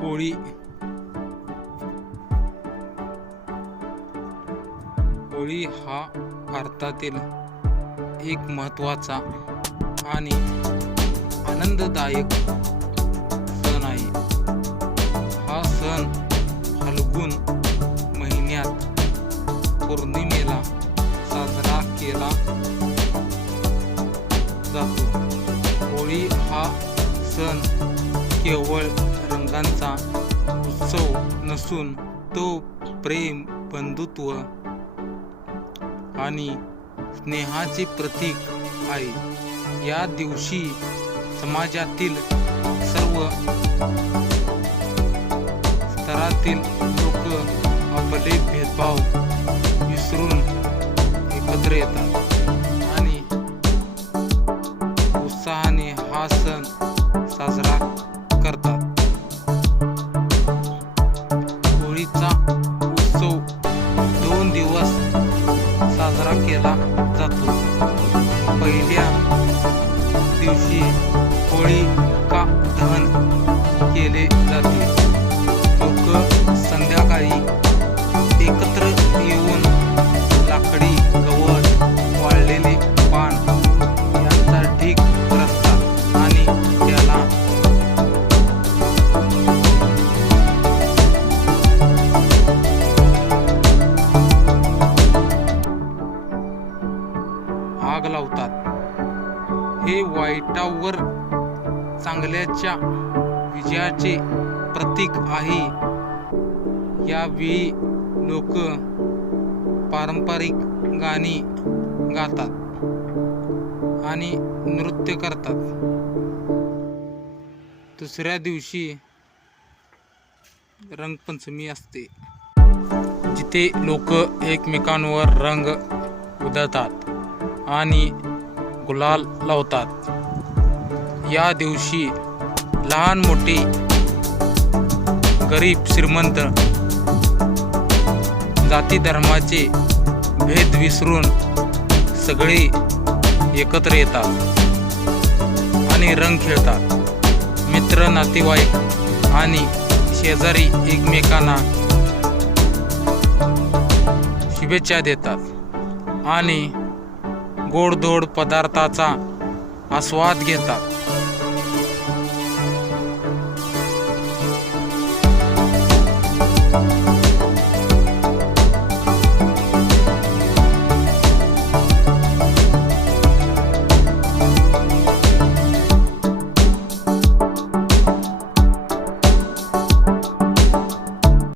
होळी होळी हा भारतातील एक महत्त्वाचा आणि आनंददायक सण आहे. हा सण फाल्गुन महिन्यात पौर्णिमेला साजरा केला जातो. होळी हा सण केवळ रंगांचा उत्सव नसून तो प्रेम बंधुत्व आणि स्नेहाचे प्रतीक आहे. या दिवशी समाजातील सर्व स्तरातील लोक आपले भेदभाव विसरून एकत्र येतात. आणि उत्साहाने हा सण होळीचा उत्सव दोन दिवस साजरा केला जातो. पहिल्या दिवशी होळी का दहन? आग लावतात. हे वाईटावर चांगल्याच्या विजयाचे प्रतीक आहे. यावेळी लोक पारंपरिक गाणी गातात आणि नृत्य करतात. दुसऱ्या दिवशी रंगपंचमी असते. जिथे लोक एकमेकांवर रंग उधळतात. आणि गुलाल लावतात. या दिवशी लहान मोठे गरीब श्रीमंत जाती धर्माचे भेद विसरून सगळे एकत्र येतात आणि रंग खेळतात. मित्र नातेवाईक आणि शेजारी एकमेकांना शुभेच्छा देतात आणि गोडधोड पदार्थाचा आस्वाद घेतात.